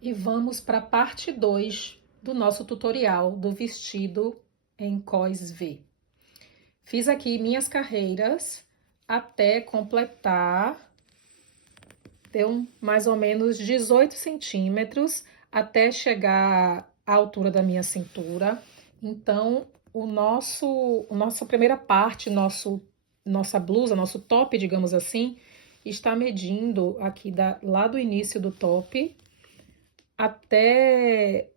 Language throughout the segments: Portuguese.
E vamos para a parte 2 do nosso tutorial do vestido em cos V. Fiz aqui minhas carreiras até completar, deu mais ou menos 18 centímetros até chegar à altura da minha cintura. Então, nossa primeira parte, nossa blusa, nosso top, digamos assim, está medindo aqui lá do início do top até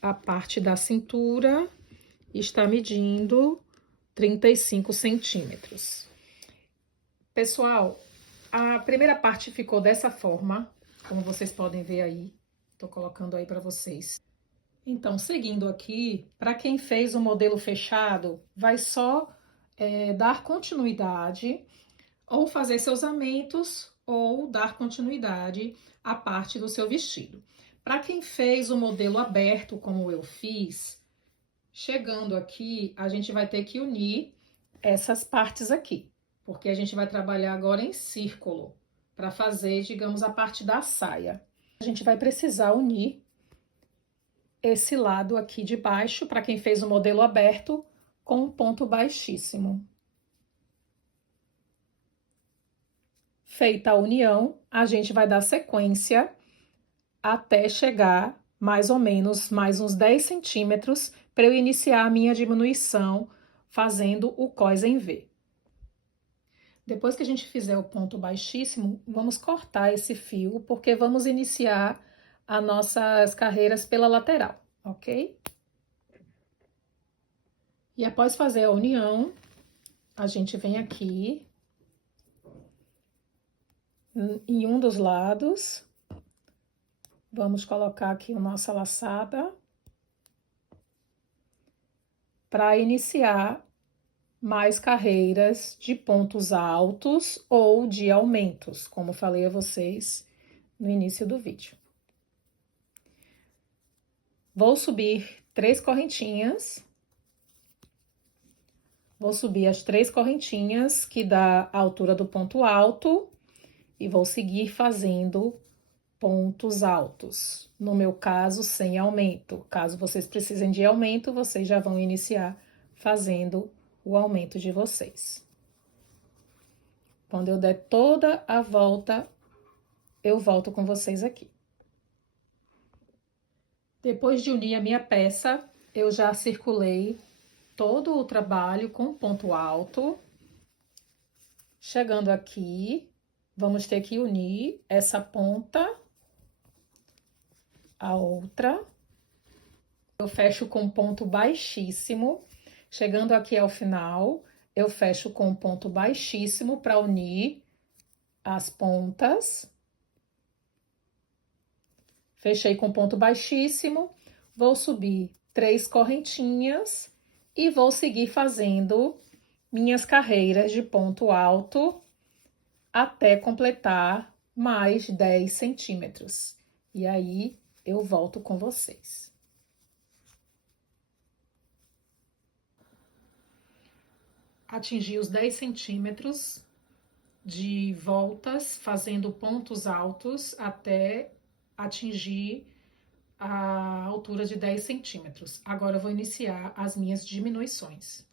a parte da cintura, está medindo 35 centímetros. Pessoal, a primeira parte ficou dessa forma, como vocês podem ver aí. Tô colocando aí para vocês. Então, seguindo aqui, para quem fez o modelo fechado, vai só dar continuidade, ou fazer seus aumentos, ou dar continuidade à parte do seu vestido. Para quem fez o modelo aberto, como eu fiz, chegando aqui, a gente vai ter que unir essas partes aqui, porque a gente vai trabalhar agora em círculo, para fazer, digamos, a parte da saia. A gente vai precisar unir esse lado aqui de baixo, para quem fez o modelo aberto, com um ponto baixíssimo. Feita a união, a gente vai dar sequência até chegar mais ou menos mais uns 10 centímetros para eu iniciar a minha diminuição fazendo o cos em V. Depois que a gente fizer o ponto baixíssimo, vamos cortar esse fio, porque vamos iniciar as nossas carreiras pela lateral, ok? E após fazer a união, a gente vem aqui em um dos lados, vamos colocar aqui a nossa laçada para iniciar mais carreiras de pontos altos ou de aumentos, como falei a vocês no início do vídeo. Vou subir 3 correntinhas. Vou subir as 3 correntinhas que dá a altura do ponto alto e vou seguir fazendo pontos altos. No meu caso, sem aumento. Caso vocês precisem de aumento, vocês já vão iniciar fazendo o aumento de vocês. Quando eu der toda a volta, eu volto com vocês aqui. Depois de unir a minha peça, eu já circulei todo o trabalho com ponto alto. Chegando aqui, vamos ter que unir essa ponta à outra. Eu fecho com ponto baixíssimo. Chegando aqui ao final, eu fecho com ponto baixíssimo para unir as pontas. Fechei com ponto baixíssimo, vou subir 3 correntinhas e vou seguir fazendo minhas carreiras de ponto alto até completar mais 10 centímetros. E aí, eu volto com vocês. Atingi os 10 centímetros de voltas, fazendo pontos altos até atingir a altura de 10 centímetros. Agora, eu vou iniciar as minhas diminuições.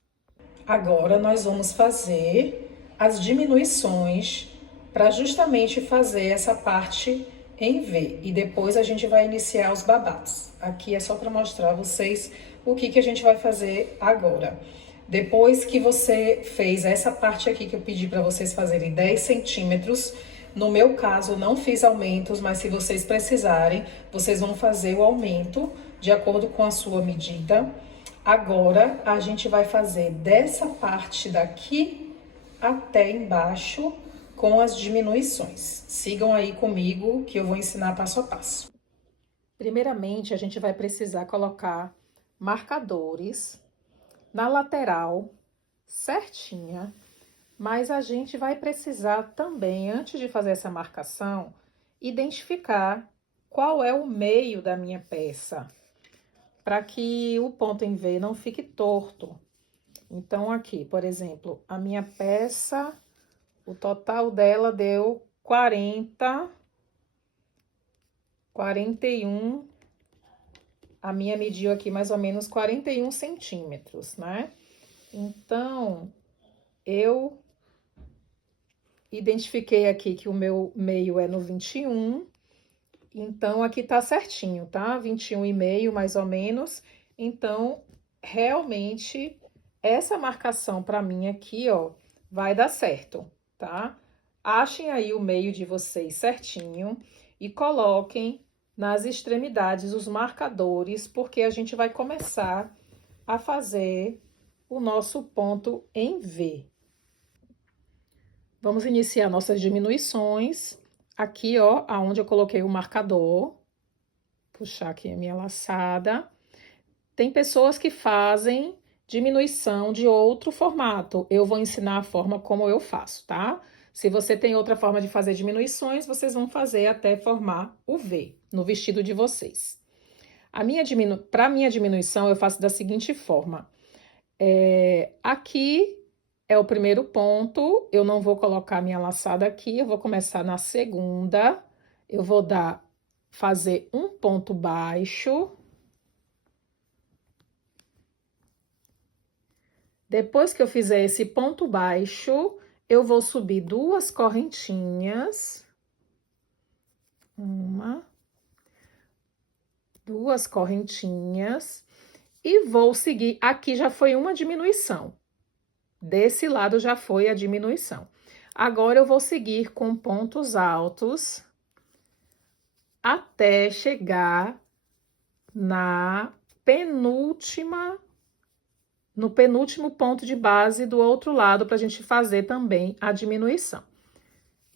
Agora, nós vamos fazer as diminuições para justamente fazer essa parte em V. E depois a gente vai iniciar os babados. Aqui é só para mostrar a vocês o que a gente vai fazer agora. Depois que você fez essa parte aqui que eu pedi para vocês fazerem 10 centímetros, no meu caso, não fiz aumentos, mas se vocês precisarem, vocês vão fazer o aumento de acordo com a sua medida. Agora, a gente vai fazer dessa parte daqui até embaixo com as diminuições. Sigam aí comigo que eu vou ensinar passo a passo. Primeiramente, a gente vai precisar colocar marcadores na lateral certinha, mas a gente vai precisar também, antes de fazer essa marcação, identificar qual é o meio da minha peça, para que o ponto em V não fique torto. Então, aqui, por exemplo, a minha peça, o total dela deu 40 41, a minha mediu aqui mais ou menos 41 centímetros, né? Então, eu identifiquei aqui que o meu meio é no 21, então aqui tá certinho, tá? 21,5 mais ou menos. Então, realmente, essa marcação pra mim aqui, ó, vai dar certo, tá? Achem aí o meio de vocês certinho e coloquem nas extremidades os marcadores, porque a gente vai começar a fazer o nosso ponto em V. Vamos iniciar nossas diminuições. Aqui, ó, aonde eu coloquei o marcador. Puxar aqui a minha laçada. Tem pessoas que fazem diminuição de outro formato. Eu vou ensinar a forma como eu faço, tá? Se você tem outra forma de fazer diminuições, vocês vão fazer até formar o V no vestido de vocês. Para minha diminuição, eu faço da seguinte forma. Aqui é o primeiro ponto, eu não vou colocar minha laçada aqui, eu vou começar na segunda, eu vou fazer um ponto baixo. Depois que eu fizer esse ponto baixo, eu vou subir 2 correntinhas. 2 correntinhas. E vou seguir, aqui já foi uma diminuição. Desse lado já foi a diminuição. Agora, eu vou seguir com pontos altos até chegar no penúltimo ponto de base do outro lado, para a gente fazer também a diminuição.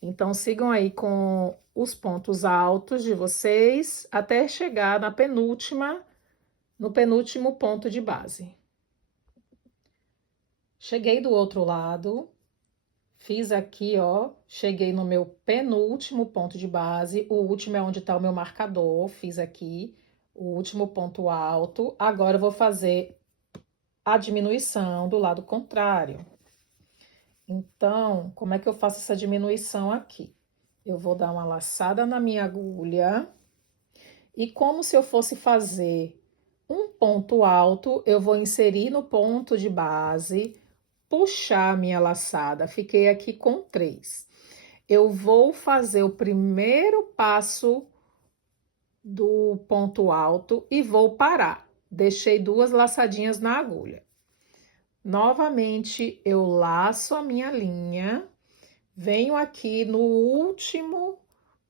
Então, sigam aí com os pontos altos de vocês, até chegar no penúltimo ponto de base. Cheguei do outro lado, fiz aqui, ó, cheguei no meu penúltimo ponto de base, o último é onde tá o meu marcador, fiz aqui o último ponto alto. Agora eu vou fazer a diminuição do lado contrário. Então, como é que eu faço essa diminuição aqui? Eu vou dar uma laçada na minha agulha e, como se eu fosse fazer um ponto alto, eu vou inserir no ponto de base, puxar a minha laçada. Fiquei aqui com 3. Eu vou fazer o primeiro passo do ponto alto e vou parar. Deixei 2 laçadinhas na agulha. Novamente, eu laço a minha linha, venho aqui no último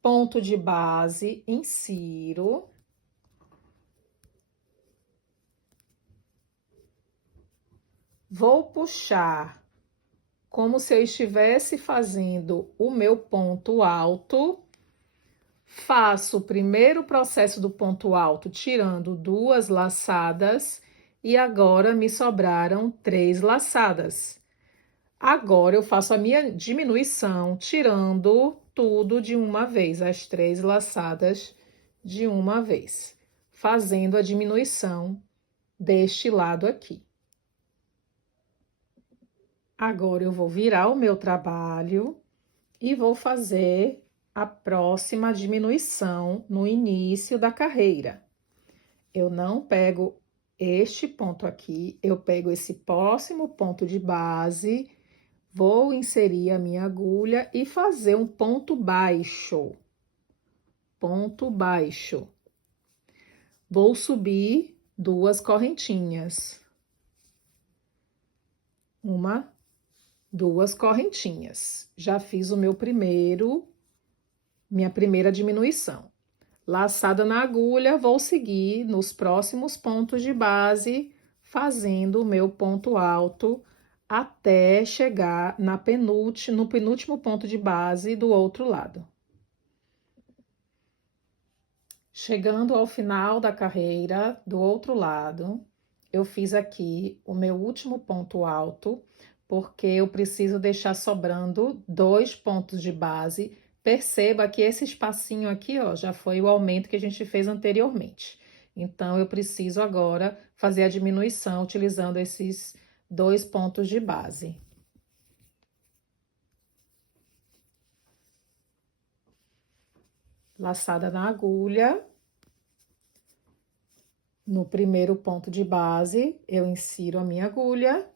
ponto de base, insiro. Vou puxar como se eu estivesse fazendo o meu ponto alto. Faço o primeiro processo do ponto alto, tirando 2 laçadas, e agora me sobraram 3 laçadas. Agora, eu faço a minha diminuição, tirando tudo de uma vez, as 3 laçadas de uma vez, fazendo a diminuição deste lado aqui. Agora, eu vou virar o meu trabalho e vou fazer a próxima diminuição no início da carreira. Eu não pego este ponto aqui, eu pego esse próximo ponto de base, vou inserir a minha agulha e fazer um ponto baixo. Ponto baixo. Vou subir 2 correntinhas. 1, 2 correntinhas. Já fiz o minha primeira diminuição. Laçada na agulha, vou seguir nos próximos pontos de base, fazendo o meu ponto alto até chegar no penúltimo ponto de base do outro lado. Chegando ao final da carreira, do outro lado, eu fiz aqui o meu último ponto alto, porque eu preciso deixar sobrando 2 pontos de base. Perceba que esse espacinho aqui, ó, já foi o aumento que a gente fez anteriormente. Então, eu preciso agora fazer a diminuição utilizando esses 2 pontos de base. laçada na agulha. No primeiro ponto de base, eu insiro a minha agulha,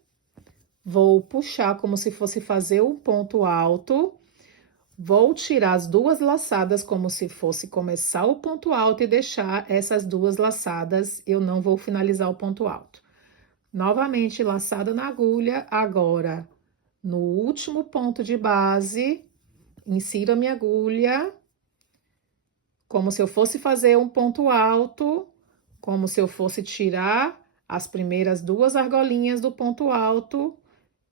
vou puxar como se fosse fazer um ponto alto, vou tirar as duas laçadas como se fosse começar o ponto alto e deixar essas duas laçadas, eu não vou finalizar o ponto alto. Novamente, laçada na agulha, agora no último ponto de base, insiro a minha agulha, como se eu fosse fazer um ponto alto, como se eu fosse tirar as primeiras duas argolinhas do ponto alto,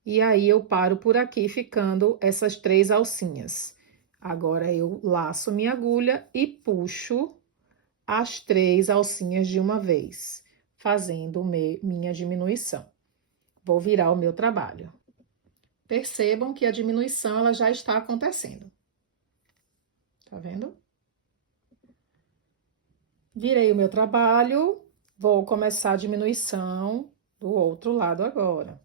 e aí eu paro por aqui, ficando essas 3 alcinhas. Agora, eu laço minha agulha e puxo as 3 alcinhas de uma vez, fazendo minha diminuição. Vou virar o meu trabalho. Percebam que a diminuição ela já está acontecendo. Tá vendo? Virei o meu trabalho, vou começar a diminuição do outro lado agora.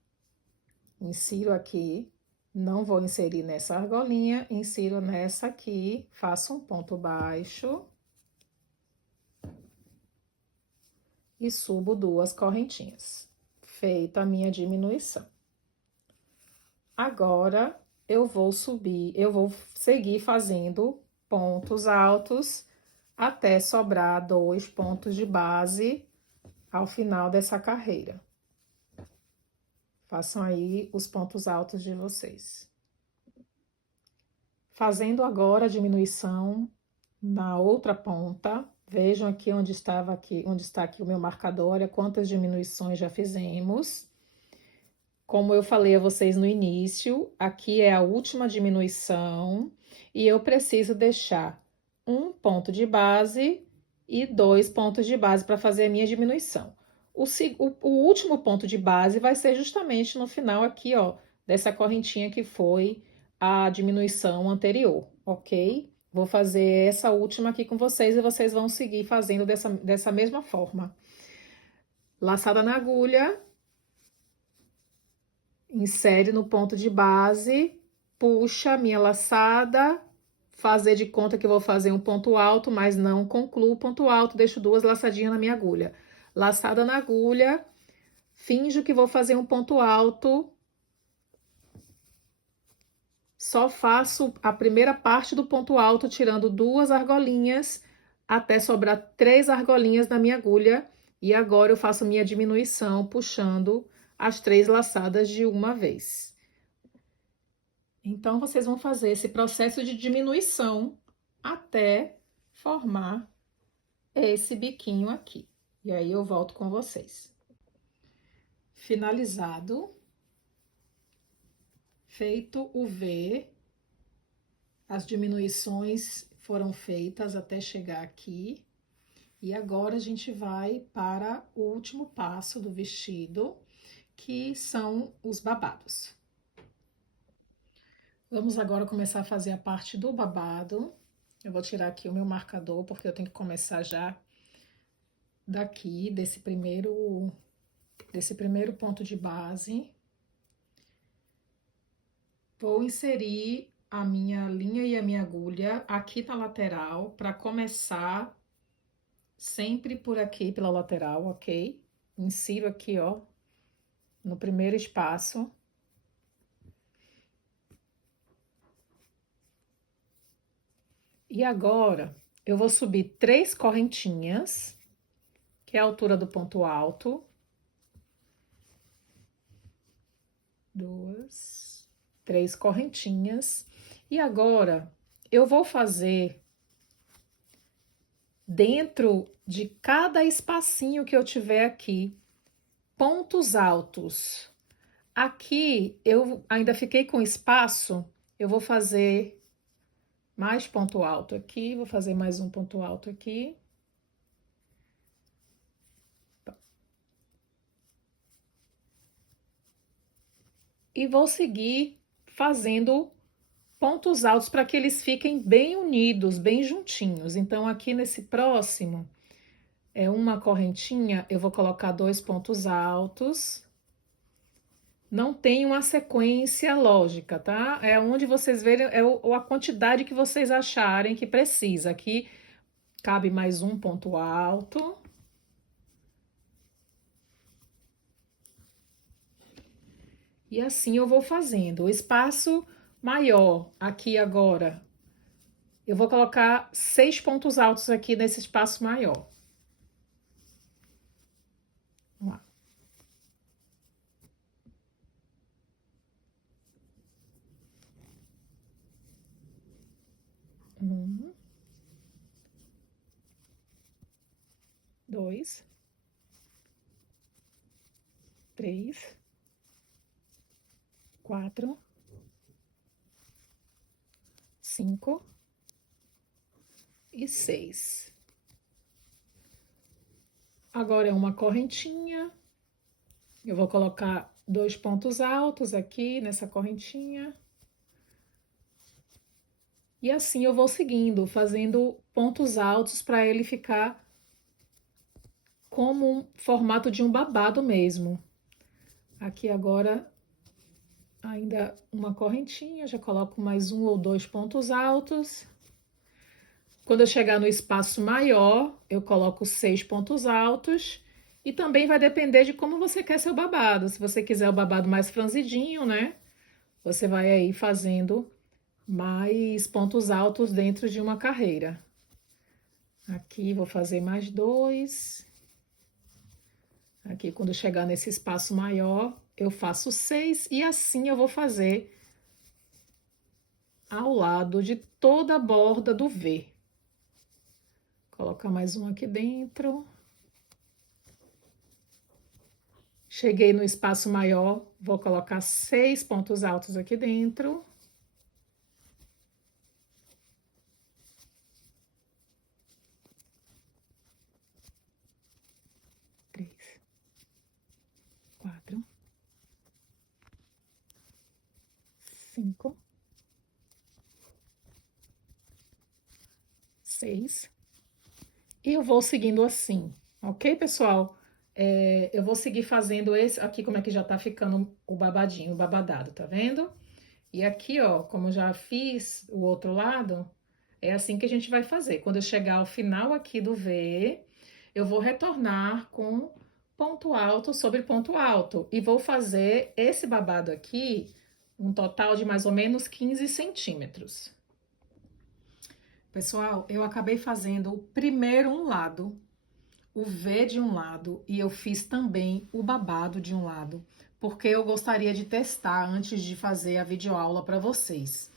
Insiro aqui, não vou inserir nessa argolinha, insiro nessa aqui, faço um ponto baixo e subo 2 correntinhas. Feita a minha diminuição. Agora, eu vou seguir fazendo pontos altos até sobrar 2 pontos de base ao final dessa carreira. Façam aí os pontos altos de vocês. Fazendo agora a diminuição na outra ponta, vejam aqui onde está aqui o meu marcador, olha quantas diminuições já fizemos. Como eu falei a vocês no início, aqui é a última diminuição e eu preciso deixar um ponto de base e 2 pontos de base para fazer a minha diminuição. O último ponto de base vai ser justamente no final aqui, ó, dessa correntinha que foi a diminuição anterior, ok? Vou fazer essa última aqui com vocês e vocês vão seguir fazendo dessa mesma forma. Laçada na agulha. Insere no ponto de base, puxa a minha laçada, fazer de conta que eu vou fazer um ponto alto, mas não concluo o ponto alto, deixo 2 laçadinhas na minha agulha. Laçada na agulha, finjo que vou fazer um ponto alto, só faço a primeira parte do ponto alto, tirando 2 argolinhas, até sobrar 3 argolinhas na minha agulha, e agora eu faço minha diminuição, puxando as 3 laçadas de uma vez. Então, vocês vão fazer esse processo de diminuição até formar esse biquinho aqui. E aí, eu volto com vocês. Finalizado, feito o V, as diminuições foram feitas até chegar aqui. E agora, a gente vai para o último passo do vestido, que são os babados. Vamos agora começar a fazer a parte do babado. Eu vou tirar aqui o meu marcador, porque eu tenho que começar já daqui, desse primeiro ponto de base. Vou inserir a minha linha e a minha agulha aqui na lateral, para começar sempre por aqui, pela lateral, ok? Insiro aqui, ó, no primeiro espaço. E agora, eu vou subir 3 correntinhas, que é a altura do ponto alto. 2, 3 correntinhas. E agora, eu vou fazer dentro de cada espacinho que eu tiver aqui, pontos altos. Aqui, eu ainda fiquei com espaço, eu vou fazer mais ponto alto aqui, vou fazer mais um ponto alto aqui. E vou seguir fazendo pontos altos para que eles fiquem bem unidos, bem juntinhos. Então, aqui nesse próximo, é uma correntinha, eu vou colocar 2 pontos altos. Não tem uma sequência lógica, tá? É onde vocês verem, a quantidade que vocês acharem que precisa. Aqui Cabe mais um ponto alto. E assim eu vou fazendo. O espaço maior aqui agora, eu vou colocar 6 pontos altos aqui nesse espaço maior. Vamos lá. 1, 2, 3, 4, 5 e 6. Agora é uma correntinha. Eu vou colocar 2 pontos altos aqui nessa correntinha. E assim eu vou seguindo, fazendo pontos altos para ele ficar como um formato de um babado mesmo. Aqui agora ainda uma correntinha, já coloco mais 1 ou 2 pontos altos. Quando eu chegar no espaço maior, eu coloco 6 pontos altos. E também vai depender de como você quer seu babado. Se você quiser o babado mais franzidinho, né? Você vai aí fazendo mais pontos altos dentro de uma carreira. Aqui vou fazer mais 2. Aqui, quando chegar nesse espaço maior, eu faço 6 e assim eu vou fazer ao lado de toda a borda do V. Colocar mais um aqui dentro. Cheguei no espaço maior, vou colocar 6 pontos altos aqui dentro. Três, 4, 5, 6. E eu vou seguindo assim, ok, pessoal? Eu vou seguir fazendo esse aqui, como é que já tá ficando o babadinho, o babadado, tá vendo? E aqui, ó, como eu já fiz o outro lado, é assim que a gente vai fazer. Quando eu chegar ao final aqui do V, eu vou retornar com ponto alto sobre ponto alto. E vou fazer esse babado aqui, um total de mais ou menos 15 centímetros. Pessoal, eu acabei fazendo primeiro um lado, o V de um lado, e eu fiz também o babado de um lado, porque eu gostaria de testar antes de fazer a videoaula para vocês.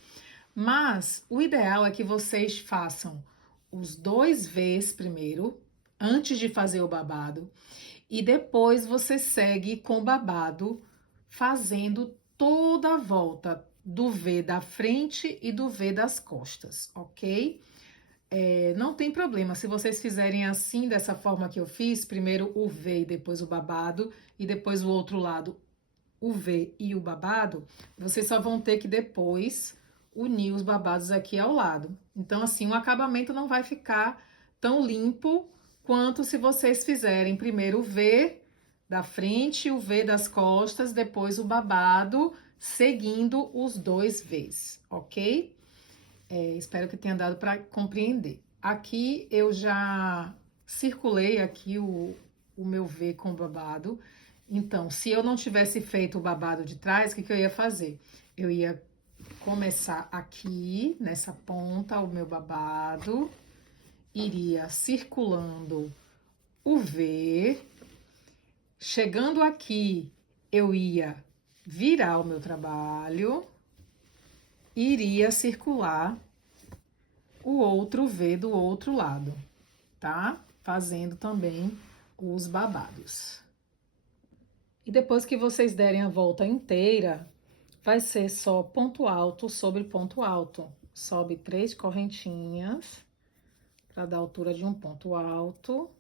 Mas o ideal é que vocês façam os 2 Vs primeiro, antes de fazer o babado, e depois você segue com o babado, fazendo toda a volta do V da frente e do V das costas, ok? Não tem problema, se vocês fizerem assim, dessa forma que eu fiz, primeiro o V e depois o babado, e depois o outro lado, o V e o babado, vocês só vão ter que depois unir os babados aqui ao lado. Então, assim, o acabamento não vai ficar tão limpo quanto se vocês fizerem primeiro o V da frente, o V das costas, depois o babado, seguindo os 2 Vs, ok? Espero que tenha dado para compreender. Aqui eu já circulei aqui o meu V com babado. Então, se eu não tivesse feito o babado de trás, o que eu ia fazer? Eu ia começar aqui, nessa ponta, o meu babado, iria circulando o V. Chegando aqui, eu ia virar o meu trabalho, iria circular o outro V do outro lado, tá? Fazendo também os babados. E depois que vocês derem a volta inteira, vai ser só ponto alto sobre ponto alto. Sobe 3 correntinhas para dar a altura de um ponto alto.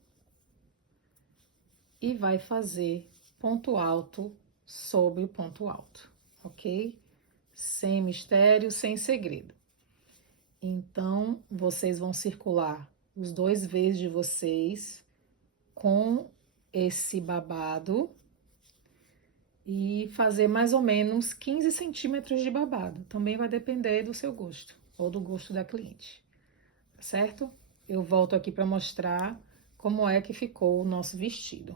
E vai fazer ponto alto sobre ponto alto, ok? Sem mistério, sem segredo. Então, vocês vão circular os 2 Vs de vocês com esse babado e fazer mais ou menos 15 centímetros de babado. Também vai depender do seu gosto ou do gosto da cliente, tá certo? eu volto aqui para mostrar como é que ficou o nosso vestido.